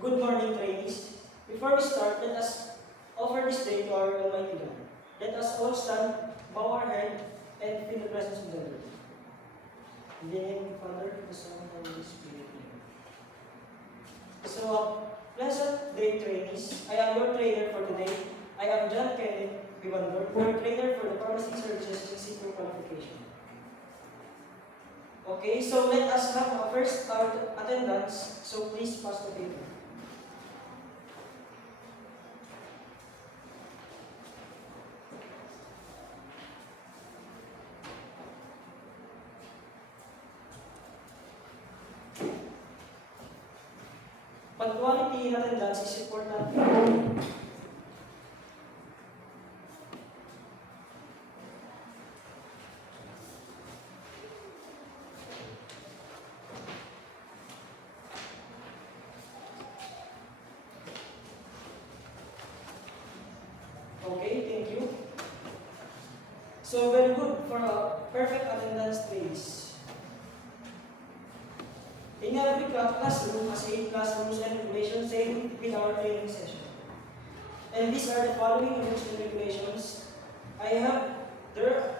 Good morning, trainees. Before we start, let us offer this day to our Almighty God. Let us all stand, bow our head, and feel the presence of the Lord. In the name of the Father, the Son, and the Holy Spirit. So, pleasant day, trainees. I am your trainer for today. I am John Kenneth Bibandor, your trainer for the pharmacy services and seeker qualification. Okay, so let us have our first attendance. So please pass the paper. Punctuality in attendance is important. Okay, thank you. So very good for a perfect attendance, please. In every classroom has 8 classrooms and regulations same with our training session. And these are the following rules and regulations. I have there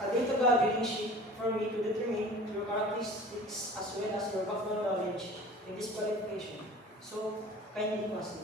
a data gathering sheet for me to determine your characteristics as well as your background knowledge in this qualification. So kindly pass it.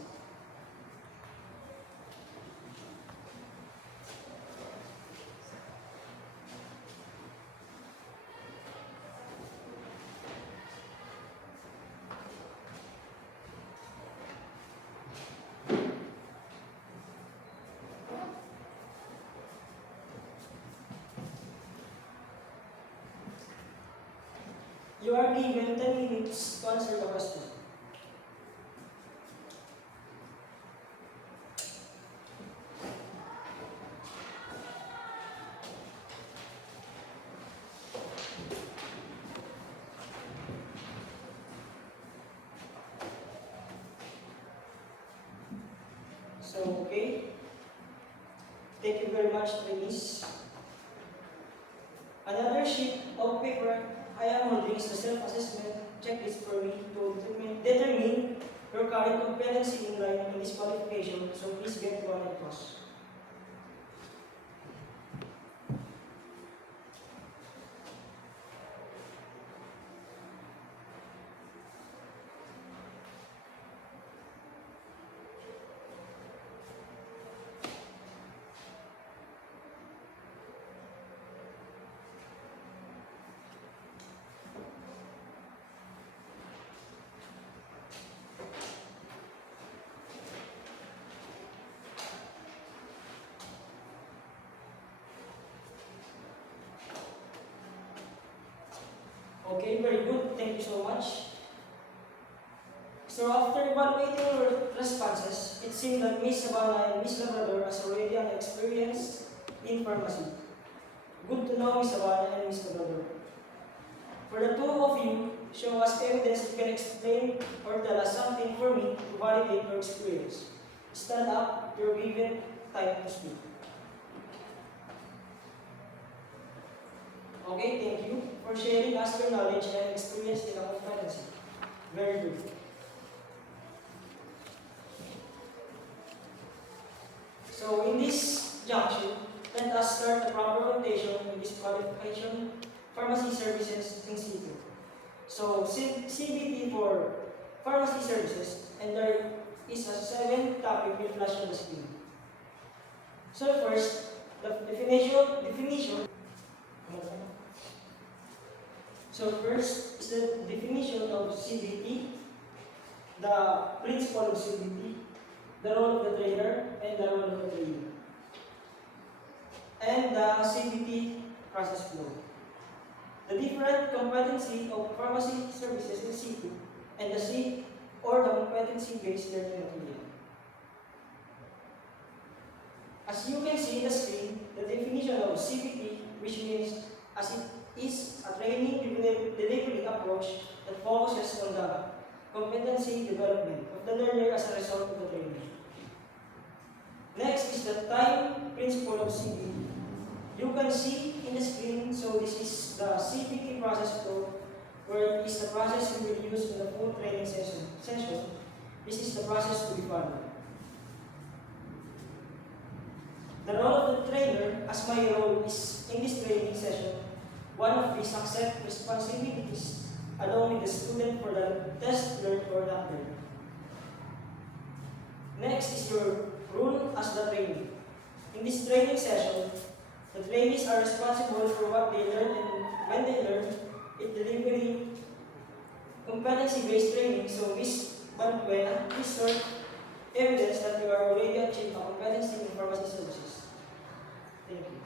You are given 10 minutes to answer the question. So, okay. Thank you very much, trainees. Another sheet of paper I am holding is the self-assessment checklist for me to determine your current competency in line in this qualification. So please get one across. Okay, very good. Thank you so much. So after evaluating your responses, it seemed that Miss Sabana and Miss Labrador has already an experience in pharmacy. Good to know, Miss Sabana and Miss Labrador. For the two of you, show us evidence you can explain or tell us something for me to validate your experience. Stand up, you're given time to speak. Okay, thank you for sharing us your knowledge and experience in our competency. Very good. So in this junction, let us start the proper orientation in this qualification, pharmacy services in situ. So CBT for pharmacy services, and there is a 7 topic will flash on the screen. So first, the definition. So first is the definition of CBT, the principle of CBT, the role of the trainer, and the role of the trainer, and the CBT process flow. The different competency of pharmacy services in situ, and the C or the competency-based learning material. As you can see in the screen, the definition of CBT, which means as it is a training delivery approach that focuses on the competency development of the learner as a result of the training. Next is the time principle of CBT. You can see in the screen, so this is the CBT process flow, where it is the process we will use in the full training session. This is the process to be followed. The role of the trainer, as my role is in this training session, one of these accept responsibilities along with the student for the test learned or not learned. Next is your role as the trainer. In this training session, the trainees are responsible for what they learn, and when they learn, it delivering competency-based training. So Ms. Balbuena, please serve evidence that you are already achieved a competency in pharmacy services. Thank you.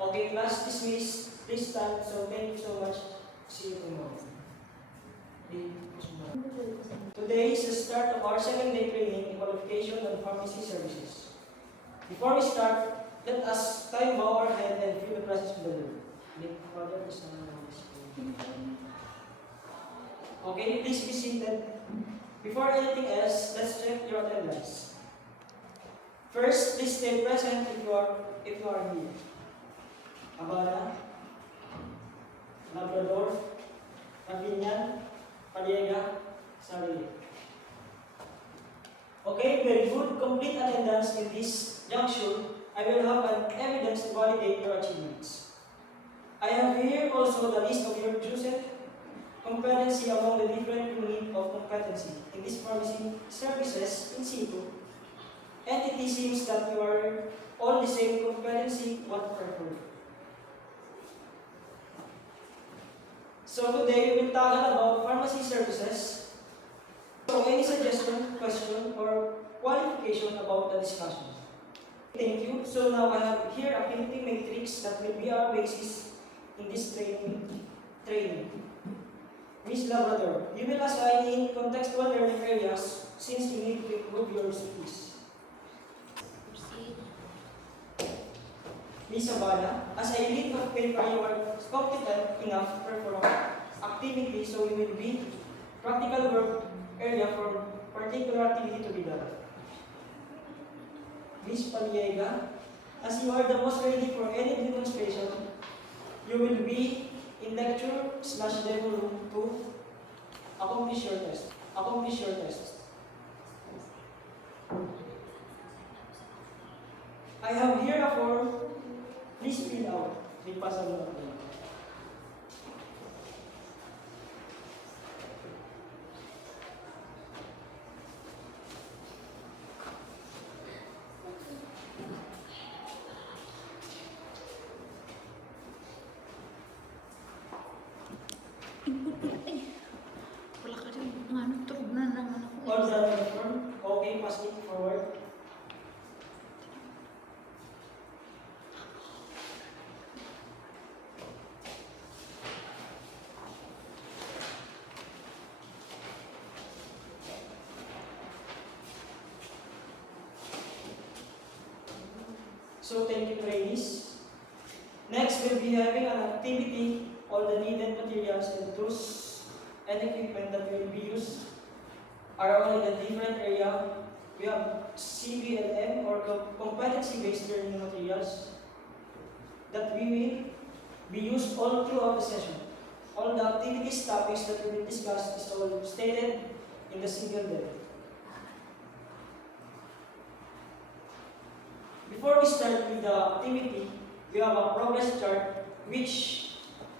Okay, class dismissed. Please stand. So thank you so much. See you tomorrow. Today is the start of our second day training in qualification on pharmacy services. Before we start, let us time bow our head and feel the presence of the Lord. Father, Son, and Holy Spirit. Okay, please be seated. Before anything else, let's check your attendance. First, please stay present if you are here. Abana, Labrador, Ravinia, Paliega, Sarili. Okay, very good. Complete attendance in this juncture. I will have an evidence to validate your achievements. I have here also the list of your chosen competency among the different units of competency in this pharmacy services in situ. Entity seems that you are all the same competency, what preferred. So today we will talk about pharmacy services. So any suggestion, question, or qualification about the discussion? Thank you. So now I have here a ability matrix that will be our basis in this training. Ms. Labrador, you will assign in contextual learning areas since you need to improve your skills. Ms. Sabana, as a lead of paper, you are competent enough to perform activity, so you will be practical work area for particular activity to be done. Ms. Paliega, as you are the most ready for any demonstration, you will be in lecture/demo room to accomplish your test. I have here a form. Please fill out. Lipasa mo na. Wala ka rin ano, turog na naman ako. All done on the form. Okay, pass it forward. So thank you, trainees. Next, we'll be having an activity on the needed materials and tools and equipment that will be used around in a different area. We have CBLM or competency-based learning materials that we will be used all throughout the session. All the activities topics that we will discuss is all stated in the single level. Before we start with the activity, we have a progress chart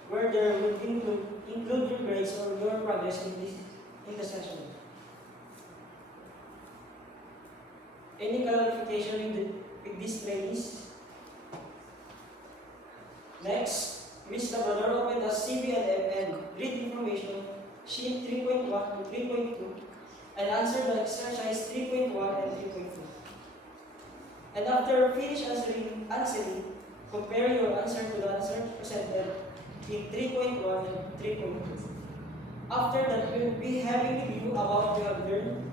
where there will include your grades or your progress in the session. Any clarification with these trainees? Next, Ms. Labrador opened a CBLM and read information sheet 3.1 to 3.2 and answered the exercise 3.1 and 3.2. And after finish answering, compare your answer to the answer presented in 3.1 and 3.2. After that, we will be having a review about what you have learned.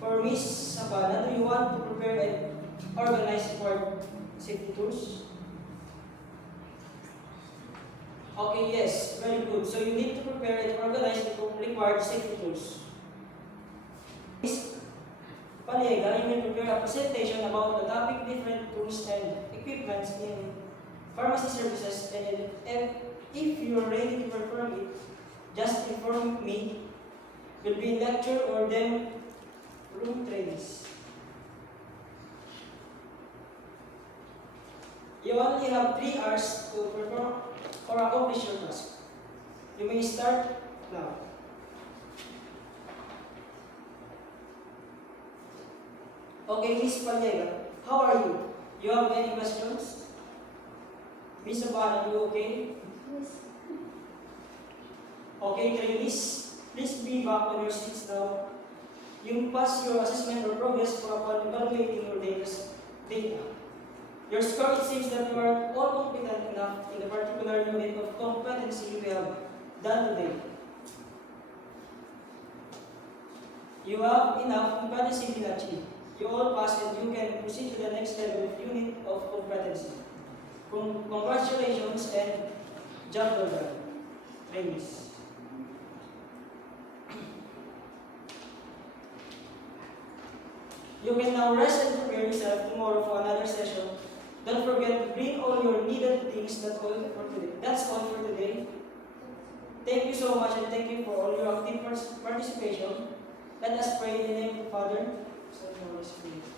For Ms. Sabana, do you want to prepare and organize for safety tools? Okay, yes, very good. So you need to prepare and organize the required safety tools. Ms. Paliega, you will prepare a presentation about the topic different tools and equipments in pharmacy services, and if you are ready to perform it, just inform me will be lecture or demo room trainings. You only have 3 hours to perform or accomplish your task. You may start now. Okay, Miss Paliega, how are you? You have any questions? Miss Abana, are you okay? Yes. Okay, trainees, please be back on your seats now. You pass your assessment or progress upon evaluating your data. Your score, it seems that you are all competent enough in the particular unit of competency we have done today. You have enough competency to achieve. You all passed and you can proceed to the next level of unit of competency. Congratulations and job well done, trainees. You can now rest and prepare yourself tomorrow for another session. Don't forget to bring all your needed things. That's all for today. That's all for today. Thank you so much and thank you for all your active participation. Let us pray in the name of the Father, Son, and Holy Spirit.